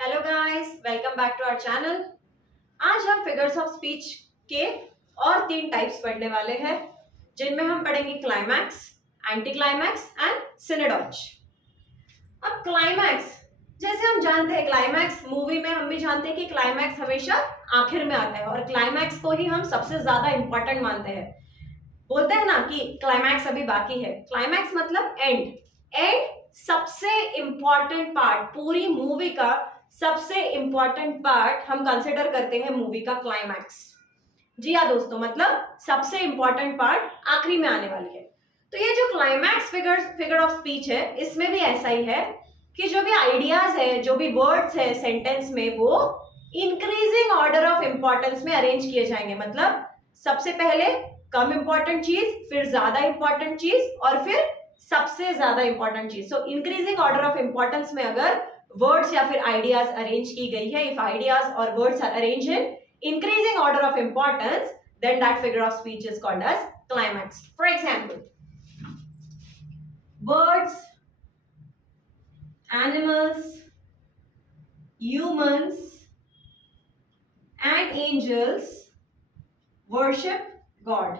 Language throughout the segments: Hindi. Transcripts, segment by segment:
Hello guys, welcome back to our channel. आज हम फिगर्स ऑफ स्पीच के और 3 टाइप्स पढ़ने वाले हैं, जिनमें हम पढ़ेंगे क्लाइमैक्स, एंटी क्लाइमैक्स एंड सिनेडॉच। अब क्लाइमैक्स, जैसे हम जानते हैं क्लाइमैक्स मूवी में हम भी जानते हैं कि क्लाइमैक्स हमेशा आखिर में आता है और क्लाइमैक्स को ही हम सबसे ज्यादा इंपॉर्टेंट मानते हैं। बोलते हैं ना कि क्लाइमैक्स अभी बाकी है। क्लाइमैक्स मतलब एंड। एंड सबसे इंपॉर्टेंट पार्ट, पूरी मूवी का सबसे इंपॉर्टेंट पार्ट हम कंसिडर करते हैं मूवी का क्लाइमैक्स। जी हाँ दोस्तों, मतलब सबसे इंपॉर्टेंट पार्ट आखिरी में आने वाली है। तो ये जो क्लाइमैक्स फिगर ऑफ स्पीच है, इसमें भी ऐसा ही है कि जो भी आइडियाज है, जो भी वर्ड्स है सेंटेंस में, वो इंक्रीजिंग ऑर्डर ऑफ इंपॉर्टेंस में अरेंज किए जाएंगे। मतलब सबसे पहले कम इंपॉर्टेंट चीज, फिर ज्यादा इंपॉर्टेंट चीज और फिर सबसे ज्यादा इंपॉर्टेंट चीज। सो इंक्रीजिंग ऑर्डर ऑफ इंपॉर्टेंस में अगर वर्ड्स या फिर आइडियाज अरेंज की गई है, इफ आइडियाज और words are arrange in increasing order of importance, then that figure of speech is called as climax. For example, birds, animals, humans and angels worship God.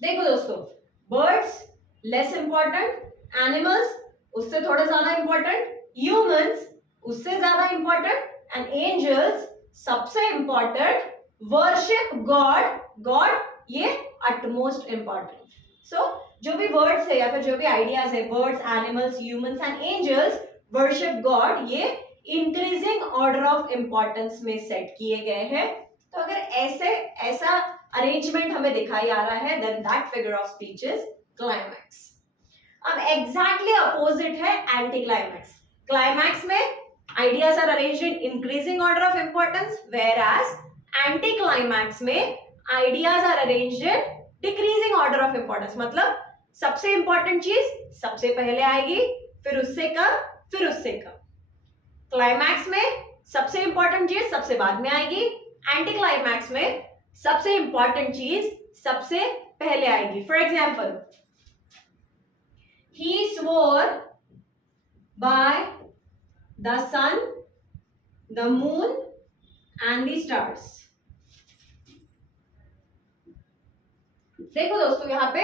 देखो दोस्तों, birds less important, animals उससे थोड़ा ज्यादा important, humans उससे ज्यादा इंपॉर्टेंट एंड एंजल्स सबसे इंपॉर्टेंट, वर्शिप गॉड, गॉड ये अटमोस्ट इंपॉर्टेंट। सो जो भी वर्ड्स है या फिर जो भी आइडियाज है, birds, animals, humans and angels worship God, ये इंक्रीजिंग ऑर्डर ऑफ इंपॉर्टेंस में सेट किए गए हैं। तो अगर ऐसा अरेंजमेंट हमें दिखाई आ रहा है, then that figure of speech is climax. अब एग्जैक्टली अपोजिट है एंटी क्लाइमैक्स। क्लाइमैक्स में ideas are arranged in increasing order of importance, whereas anti-climax में ideas are arranged in decreasing order of importance। मतलब सबसे इंपॉर्टेंट चीज सबसे पहले आएगी, फिर उससे कम, फिर उससे कम। क्लाइमैक्स में सबसे इंपॉर्टेंट चीज सबसे बाद में आएगी, एंटी क्लाइमैक्स में सबसे इंपॉर्टेंट चीज सबसे पहले आएगी। For example, he swore by the sun, the moon and the stars। देखो दोस्तों, यहाँ पे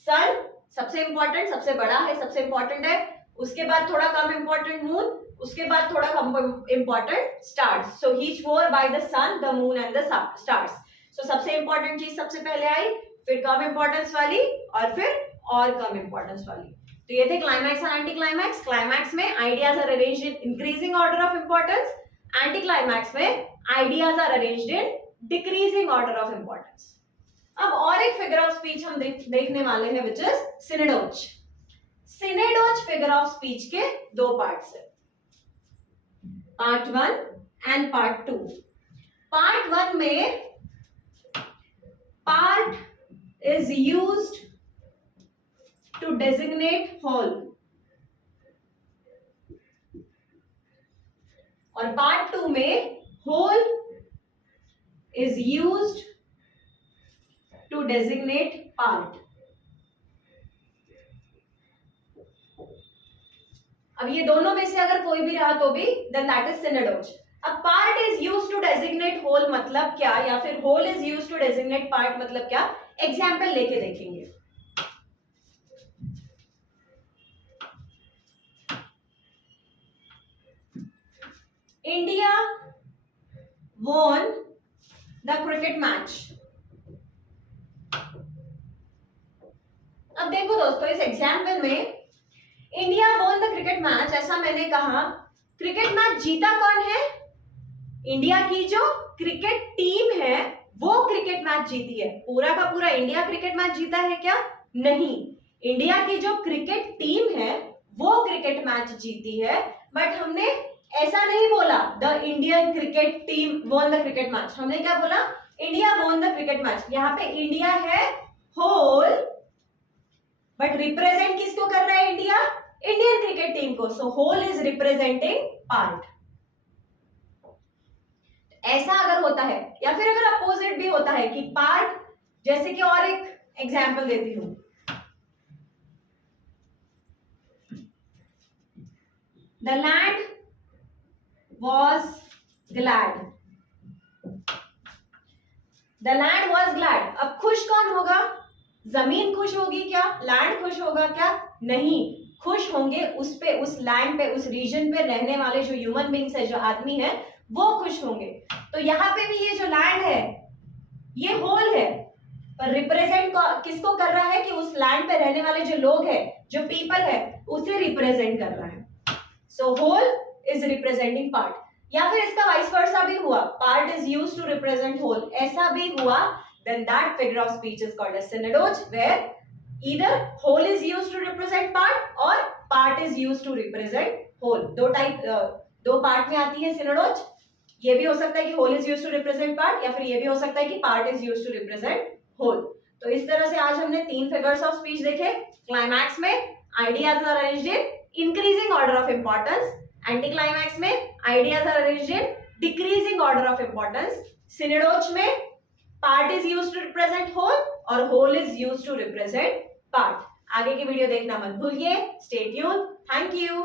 सन सबसे इंपॉर्टेंट, सबसे बड़ा है, सबसे इंपॉर्टेंट है, उसके बाद थोड़ा कम इंपॉर्टेंट मून, उसके बाद थोड़ा कम important stars. So he swore by the sun, the moon and the stars। So सबसे इंपॉर्टेंट चीज सबसे पहले आई, फिर कम इंपॉर्टेंस वाली और फिर और कम इंपॉर्टेंस वाली। तो ये थे क्लाइमैक्स और एंटी क्लाइमैक्स। क्लाइमैक्स में ideas are arranged in increasing order of importance, anti climax में ideas are arranged in decreasing order of importance. अब और एक फिगर ऑफ स्पीच हम देखने वाले हैं, which is synecdoche. Synecdoche figure of speech के 2 पार्ट्स है, पार्ट 1 एंड पार्ट 2। पार्ट 1 में part is used to designate whole और पार्ट 2 में whole is used to designate part। अब ये दोनों में से अगर कोई भी रहा तो भी then that is synodoch। अब part is used to designate whole मतलब क्या, या फिर whole is used to designate part मतलब क्या, एग्जाम्पल लेके देखेंगे। India won the cricket match। अब देखो दोस्तों, इस एग्जाम्पल में India won the cricket match, ऐसा मैंने कहा, क्रिकेट मैच जीता कौन है? इंडिया की जो क्रिकेट टीम है वो क्रिकेट मैच जीती है। पूरा का पूरा इंडिया क्रिकेट मैच जीता है क्या? नहीं, इंडिया की जो क्रिकेट टीम है वो क्रिकेट मैच जीती है। बट हमने ऐसा नहीं बोला the Indian cricket team won the cricket match, हमने क्या बोला? India won the cricket match. यहाँ पे इंडिया है होल, बट रिप्रेजेंट किसको कर रहा है इंडिया? इंडियन क्रिकेट टीम को। So whole is representing part. ऐसा अगर होता है, या फिर अगर अपोजिट भी होता है कि पार्ट, जैसे कि और एक एग्जाम्पल देती हूं, the land was glad, the land was glad. अब खुश कौन होगा? जमीन खुश होगी क्या? लैंड खुश होगा क्या? नहीं, खुश होंगे उस पे, उस लैंड पे, उस रीजन पे रहने वाले जो ह्यूमन बींग्स है, जो आदमी है, वो खुश होंगे। तो यहाँ पे भी ये जो लैंड है ये होल है, पर रिप्रेजेंट किसको कर रहा है? कि उस लैंड पे रहने वाले जो लोग हैं, जो पीपल है, उसे रिप्रेजेंट कर रहा है। So whole is representing part. या फिर इसका वाइस वर्सा भी हुआ, part is used to represent whole, ऐसा भी हुआ, then that figure of speech is called as synodoge, where either whole is used to represent part or part is used to represent whole। दो पार्ट में आती है synodoge। ये भी हो सकता है कि whole is used to represent part, या फिर ये भी हो सकता है कि part is used to represent whole। तो इस तरह से आज हमने 3 figures of speech देखे। क्लाइमैक्स में ideas are arranged in increasing order of importance, anti climax में ideas are arranged in decreasing order of importance, synodoge में part is used to represent whole और whole is used to represent part। आगे की वीडियो देखना मत भूलिए। Stay tuned. Thank you.